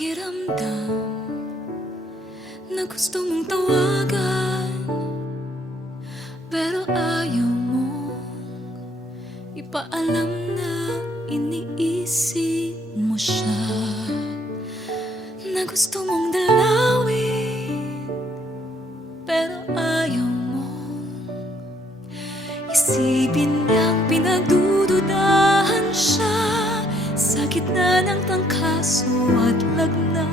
pakiramdam na gusto mong tawagan, pero ayaw mo ipaalam na iniisip mo siya, na gusto mong dalawin, pero ayaw mo isipin niyang pinagdududahan siya sa gitna ng tangkaso at lagnat,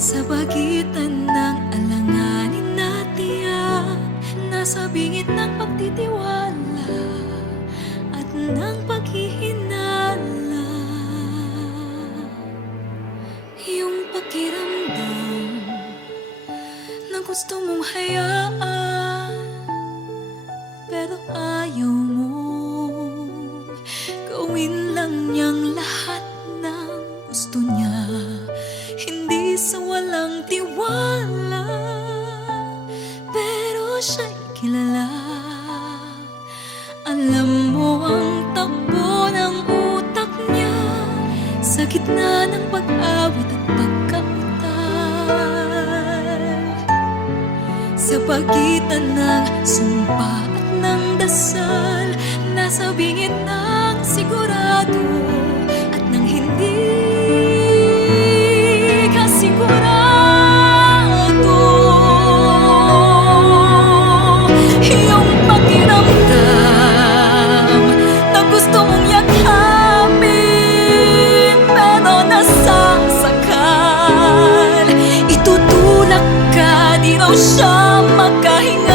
sa pagitan ng alanganin na tiyak, nasa bingit ng pagtitiwala at ng paghihinala. Yung pakiramdam na gusto mong hayaan, pero ayaw mo gawin lang niyang lahat ng gusto niya, hindi sa walang tiwala, pero siya'y kilala. Alam mo ang takbo ng utak niya sa gitna ng pag-awit at pagkautal, sa pagitan ng sumpa at ng dasal, nasa bingit ng sigurado at ng hindi ka sigurado. Yung pakiramdam na gusto mong yakapin, pero nasasakal, itutulak ka, di raw siya makahinga.